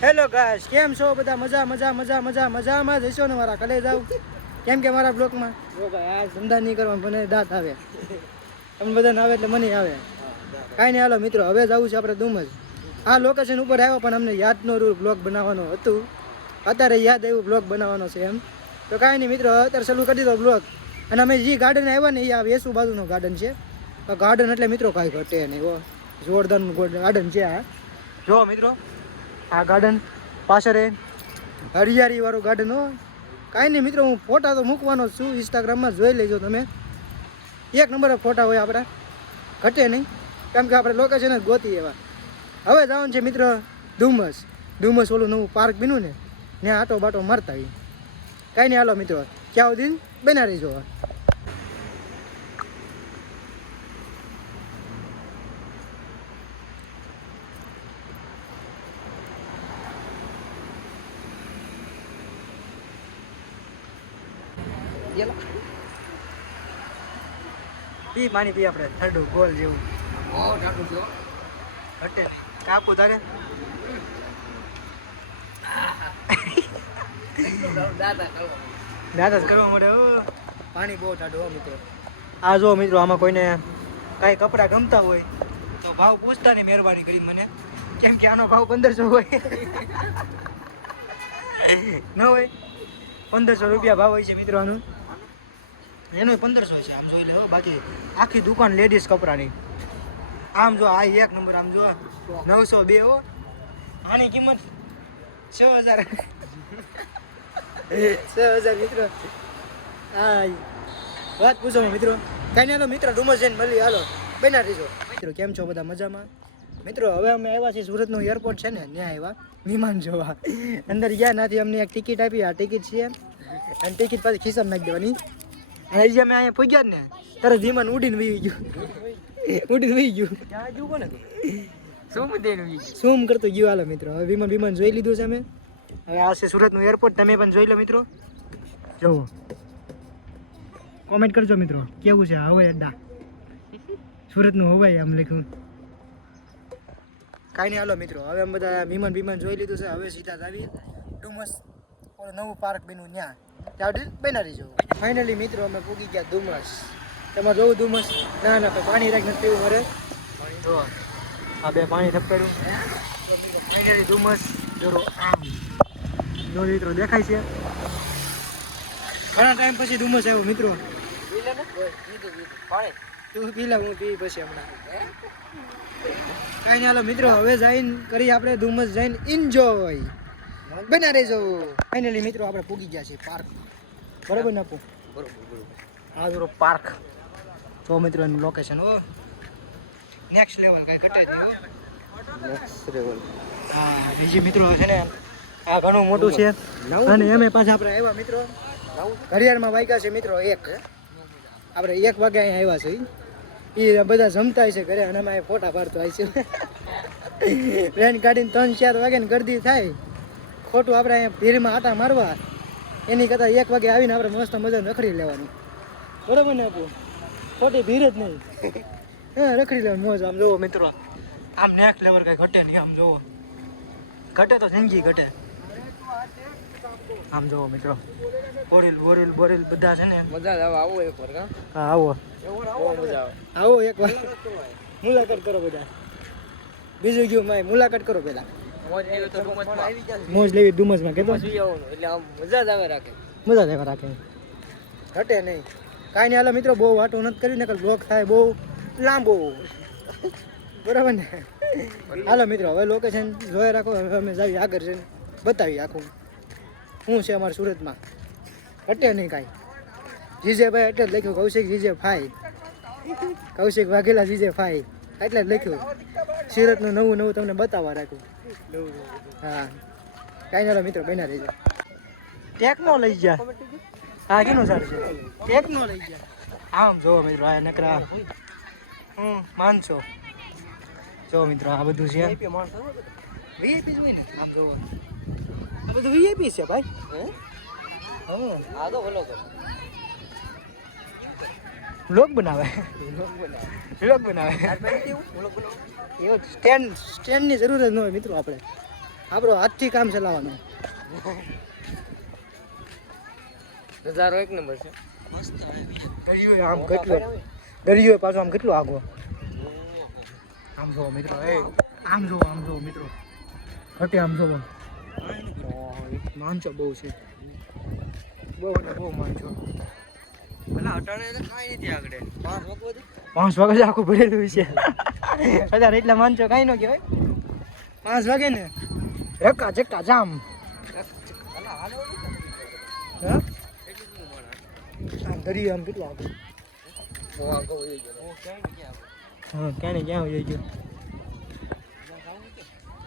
Hello guys, કેમ છો બધા? મજામાં જઈશો ને મારા કલે જાવ. કેમ કે મારા બ્લોકમાં જો ભાઈ આ ધંધા નહીં કરવા મને દાંત આવે. તમને બધાને આવે એટલે મને આવે. કાંઈ નહીં, હાલો મિત્રો, હવે જવું છે આપણે ડુમસ. આ લોકેશન ઉપર આવ્યો પણ અમને યાદનો બ્લોગ બનાવવાનો હતું. અત્યારે યાદ આવ્યું બ્લોગ બનાવવાનો છે એમ. તો કાંઈ નહીં મિત્રો, અત્યારે ચાલુ કરી દીધો બ્લોગ. અને અમે જે ગાર્ડન આવ્યા ને એ આ વેસુ બાજુનો ગાર્ડન છે. ગાર્ડન એટલે મિત્રો કાંઈ ઘટે નહીં, જોરદારનું ગાર્ડન છે આ. જો મિત્રો, આ ગાર્ડન પાછળ હરિયાળી વાળું ગાર્ડન હો. કાંઈ નહીં મિત્રો, હું ફોટા તો મૂકવાનો જ છું, ઇન્સ્ટાગ્રામમાં જોઈ લેજો તમે. એક નંબર ફોટા હોય આપણા, ઘટે નહીં. કેમ કે આપણે લોકેશન જ ગોતી એવા. હવે જવાનું છે મિત્રો ડુમસ ઓલું નવું પાર્ક બન્યું ને, ત્યાં આટો બાટો મારતા હોય. કાંઈ નહીં, હાલો મિત્રો, ક્યાં સુધી બના રહીજો. પી પાણી પી આપણે ઠંડુ ગોલ જેવું. હટે કાપુ તારે દાદા કરવા મળે. પાણી બહુ ઠંડુ મિત્રો. આ જો મિત્રો, આમાં કોઈને કાંઈ કપડાં ગમતા હોય તો ભાવ પૂછતા નહીં, મહેરબાની કરી મને. કેમ કે આનો ભાવ 1500 હોય ન હોય. 1500 રૂપિયા ભાવ હોય છે મિત્રો આનું. એનો 1500 છે આમ જોઈ લે. બાકી આખી દુકાન લેડીઝ કપડાની. આમ જો આ એક નંબર, આમ જો 902 હો. આની કિંમત 6000 6000 મિત્રો. હા વાત પૂછો મિત્રો. કાંઈ નહીં, મિત્રો ડુમસ જઈને મળી. હાલો બના રહીજો મિત્રો. કેમ છો બધા? મજામાં મિત્રો. હવે અમે આવ્યા છીએ સુરતનું એરપોર્ટ છે ને, ત્યાં આવ્યા વિમાન જોવા. અંદર ગયા નથી, અમને એક ટિકિટ આપી. આ ટિકિટ છે અને ટિકિટ પાછી ખિસ્સામાં નાખી દેવાની. અને હજી અમે અહીંયા પૂગ્યા ને તરત વિમાન ઉડીને વહી ગયું. શું કરતો ગયું. હાલો મિત્રો, હવે વિમાન જોઈ લીધું છે અમે. હવે આ છે સુરતનું એરપોર્ટ. તમે પણ જોઈ લો મિત્રો. જોવો, કોમેન્ટ કરજો મિત્રો, કેવું છે હવાઈ અડ્ડા સુરતનું હવાઈ આમ લખ્યું. કાંઈ નહીં, હાલો મિત્રો, હવે અમે બધા વિમાન જોઈ લીધું છે. હવે સીધા જ આવી ડુમસ, ઓલું નવું પાર્ક બન્યું ત્યાં બના રહીજો. ફાઇનલી મિત્રો, અમે પૂગી ગયા ડુમસ. તમારે જોવું ડુમસ? ના પાણી રાખ નથી પીવું મારે. જો આ બે પાણી થપકાર્યું. ફાઇનલી ડુમસ જોરો આમ જો મિત્રો દેખાય છે. ઘણા ટાઈમ પછી ડુમસ આવ્યું મિત્રો. તું પી લે, હું પી પછી હમણાં. કાંઈ નહીં, હાલો મિત્રો, હવે જઈને કરી આપણે ડુમસ જઈને એન્જોય. બના રહેજો. ફાઇનલી મિત્રો, આપણે પૂગી ગયા છીએ પાર્ક. બરોબર ને? બરોબર. હા જોરો પાર્ક. તો મિત્રો એનું લોકેશન હો નેક્સ્ટ લેવલ, કાંઈ ઘટે નહીં. Next level. હા બીજી મિત્રો છે ને, આ ઘણું મોટું છે. અને એમે પાછા આપણે આવ્યા મિત્રો ઘડિયાળમાં વાગ્યા છે મિત્રો 1. આપણે 1 વાગે અહીંયા આવ્યા છે. એ બધા જમતા છે ઘરે અને અમે ફોટા પાડતો હોય છે. ટ્રેન કાઢીને 3-4 વાગે ને ગરદી થાય. ખોટું આપણે અહીંયા ભીડમાં આટા મારવા એની કરતાં 1 વાગે આવીને આપણે મસ્ત મજા રખડી લેવાનું. બરાબર ને? આપું ખોટી ભીડ જ નહીં. હા, રખડી લેવાનું મોજ. આમ જોવો મિત્રો, આમ નેક્સ્ટ લેવલ કાંઈ ઘટે નહીં. આમ જોવો, ઘટે તો જિંદગી ઘટે. આમ જોવો મિત્રો, બોરેલ બધા છે ને. મજા આવે. આવો એક વાર. હા આવો, આવો એક વાર મુલાકાત કરો બધા. બીજું ગયું માય મુલાકાત કરો પેલા. મોજ લેવી ડુમસમાં કેતો એટલે આમ મજા જ આવે રાખે. ઘટે નહીં. કાંઈ નહીં, હાલો મિત્રો, બહુ વાતો નથી કરી ને, બ્લોગ થાય બહુ લાંબો. બરાબર ને? હાલો મિત્રો, હવે લોકેશન જોઈ રાખો. હવે અમે જાવી આગળ જઈને બતાવી આખું શું છે અમારા સુરતમાં. ઘટે નહીં કાંઈ. જીજેભાઈ એટલે જ લખ્યું કૌશિક જીજે ફાઈ. કૌશિક વાઘેલા જીજે ફાઈ એટલે જ લખ્યું. સુરતનું નવું તમને બતાવવા રાખ્યું. હા કાંઈ ના મિત્રો, બના રહેજો. ટેકનો લઈ ગયા. હા કેનું સારું છે? ટેકનો લઈ ગયા. આમ જોવો મિત્રો, આ નકરા માનસો. જો મિત્રો, આ બધું છે વીઆઈપી જ હોય ને. આમ જોવો, આ બધું વીઆઈપી છે ભાઈ. હા આ તો બોલો તો વ્લોગ બનાવે. એવો સ્ટેન્ડની જરૂર જ ન હોય મિત્રો. આપણે આપણો હાથથી કામ ચલાવવાનું. નજારો એક નંબર છે. મસ્ત દરિયો આમ કેટલો દરિયો પાછો આમ કેટલો આગો. આમ જો મિત્રો આમ જો મિત્રો હટે આમ જો માનચો બહુ છે બહુ માનચો. પેલા અટાણે તો કાંઈ નથી આગળ 5 વાગે આખું ભરેલું છે. અત્યારે એટલા માનચો કાંઈ ન કહેવાય. 5 વાગે ને રક્કા ચક્કા જામ. હા દરિયો આમ કેટલો આગળ. હા ક્યાં ને ક્યાં હોય ગયો.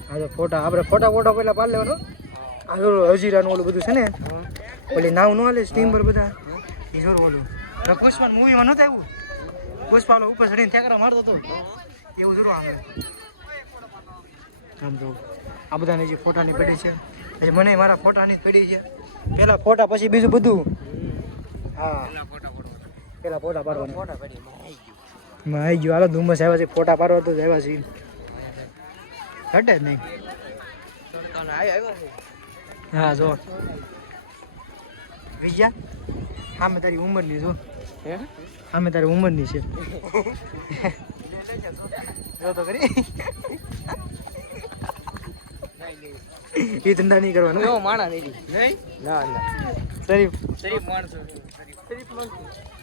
હા તો ફોટા આપણે ફોટા પહેલા પાડી લેવાનો. આ હજીરાનું ઓલું બધું છે ને ઓલી નાવ નો હાલે સ્ટીમર બધા એ જોર ઓલું પુષ્પા મૂવીમાં નહોતું આવ્યું. પુષ્પા ઓલો ઉપર ચડીને ઠેકરા મારતો હતો એવું જોર આવે. આમ જો આ બધાની જે ફોટાની પેઢી છે એટલે મને મારા ફોટાની પેઢી છે. પહેલા ફોટા પછી બીજું બધું. હા પેલા ફોટા પાડવાના. આવી ગયો હાલો ધુમ્મસ આવ્યા છે ફોટા પાડવા તો જ આવ્યા છે. ઘટે જ નહીં. હા જો વિજયા સામે તારી ઉંમરની જો સામે તારી ઉંમરની છે. જો તો કરી એ ધંધા નહીં કરવાનો. એવો માણા નહીં. ના શરીફ માણસો.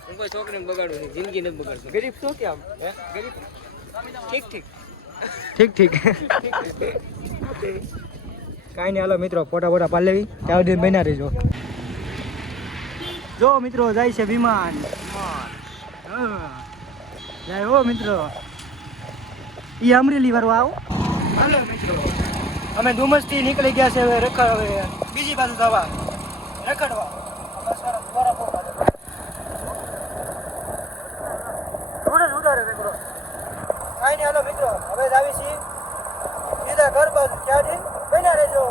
હું કોઈ છોકરીને બગાડું નહીં, જિંદગી નથી બગાડતો. ગરીબ શું કે આમ ગરીબ ઠીક કાંઈ નહીં હાલો મિત્રો ફોટા પાડી લેવી ત્યાં સુધી બન્યા રહેજો. જો મિત્રો જાય છે વિમાન. જાય હો મિત્રો એ અમરેલી વાળું આવો. હાલો મિત્રો અમે ડુમસથી નીકળી ગયા છે હવે બીજી બાજુ જવા રખડવા. કાંઈ નહીં હાલો મિત્રો હવે જ આવી છીએ સીધા ઘર બાજુ ત્યાં બન્યા રહેજો.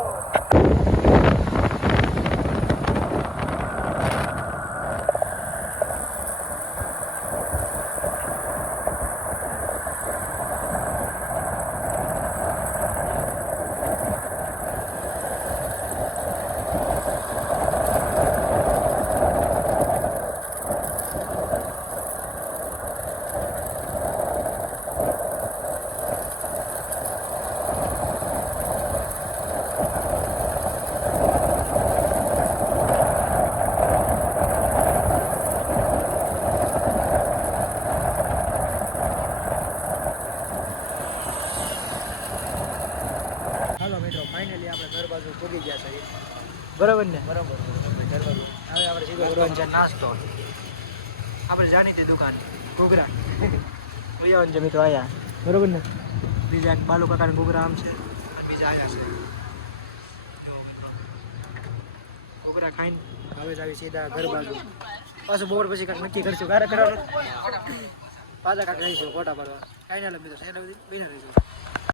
ફાઇનલી આપણે ઘર બાજુ પૂગી ગયા છે બરાબર ને. બરાબર ઘર બાજુ હવે આપણે સીધો કરવાનો છે નાસ્તો. આપણે જાણીતી દુકાન ઘૂઘરા ઉયાવન છે મિત્રો આયા બરાબર ને. બીજા એક બાલુ કાકાના ઘૂઘરા આમ છે અને બીજા આયા છે. જો મિત્રો ઘૂઘરા ખાઈને હવે જ આવી સીધા ઘર બાજુ. પાછું બોર પછી કાંઈક નક્કી કરશું ક્યારે કરવાનું પાછા કાંઈક રહીશું ફોટા પાડવા. કાંઈ ના મિત્રો સાઈડ બિના રહીશું.